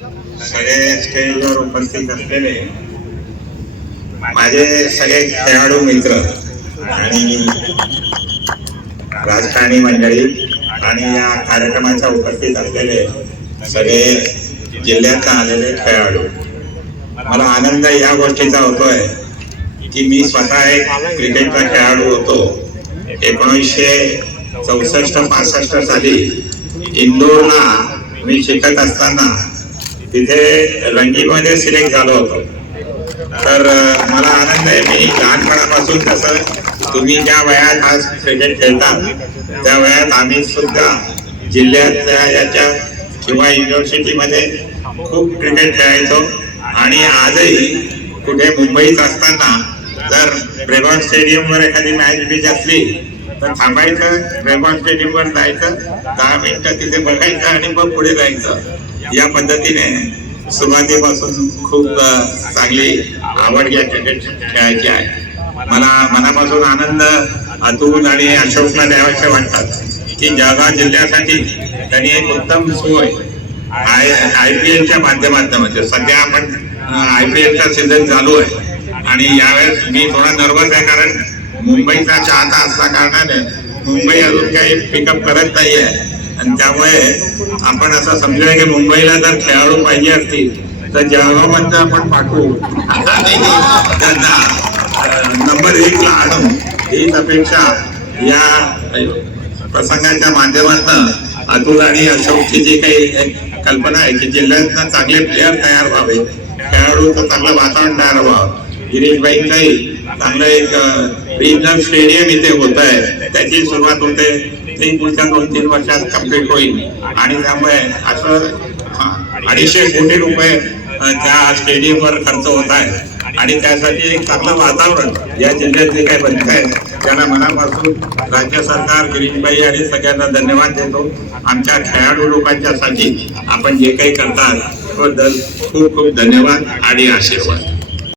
सगळे स्टेजवर उपस्थित असलेले माझे सगळे खेळाडू मित्र आणि राजकारणी मंडळी आणि या कार्यक्रमाच्या उपस्थित असलेले सगळे जिल्ह्यात आलेले खेळाडू, मला आनंद या गोष्टीचा होतोय की मी स्वतः एक क्रिकेटचा खेळाडू होतो. 1964-65 साली इंदोरला मी शिकत असताना तिथे रणजीमध्ये सिलेक्ट झालो होतो. तर मला आनंद आहे, मी लहानपणापासून कसं तुम्ही ज्या वयात आज क्रिकेट खेळता त्या वयात आम्ही सुद्धा जिल्ह्याच्या याच्या किंवा युनिव्हर्सिटीमध्ये खूप क्रिकेट खेळायचो. आणि आजही कुठे मुंबईत असताना जर ब्रेबॉर्न स्टेडियमवर एखादी मॅच बीच असली तर थांबायचं, ब्रेबॉर्न स्टेडियमवर जायचं, 10 मिनिटं तिथे बघायचं आणि मग पुढे जायचं. या पद्धतीने सुरुवातीपासून खूप चांगली आवड या क्रिकेट खेळायची आहे. मला मनापासून आनंद अतुल आणि अशोकला द्यावेसे वाटतात की जळगाव जिल्ह्यासाठी त्यांनी एक उत्तम सोय IPLच्या माध्यमातून, म्हणजे सध्या आपण IPLचा सीझन चालू आहे आणि यावेळेस मी थोडा नर्वस आहे कारण मुंबईचा चाहता असल्या कारणाने मुंबई अजून काही पिकअप करत नाहीये. आणि त्यामुळे आपण असं समजूया की मुंबईला जर खेळाडू पाहिजे असतील तर जळगावमध्ये आपण पाठवू, त्यांना नंबर 1 ला आणू, हीच अपेक्षा या प्रसंगाच्या माध्यमातून अतुल आणि अशोकची जी काही कल्पना आहे की जिल्ह्यात चांगले प्लेयर तयार व्हावे, खेळाडूचं चांगलं वातावरण तयार व्हावं. गिरीशबाईंचंही चांगलं एक रिजनल स्टेडियम इथे होत आहे, त्याची सुरुवात होते, ते पुढच्या 2-3 वर्षात कम्प्लीट होईल. आणि त्यामुळे असं 250 कोटी रुपये त्या स्टेडियमवर खर्च होत आहे. आणि त्यासाठी एक चांगलं वातावरण या जिल्ह्यात जे काही बनत आहे त्यांना मनापासून राज्य सरकार, गिरीशबाई आणि सगळ्यांना धन्यवाद देतो. आमच्या खेळाडू लोकांच्यासाठी आपण जे काही करतात त्याबद्दल खूप खूप धन्यवाद आणि आशीर्वाद.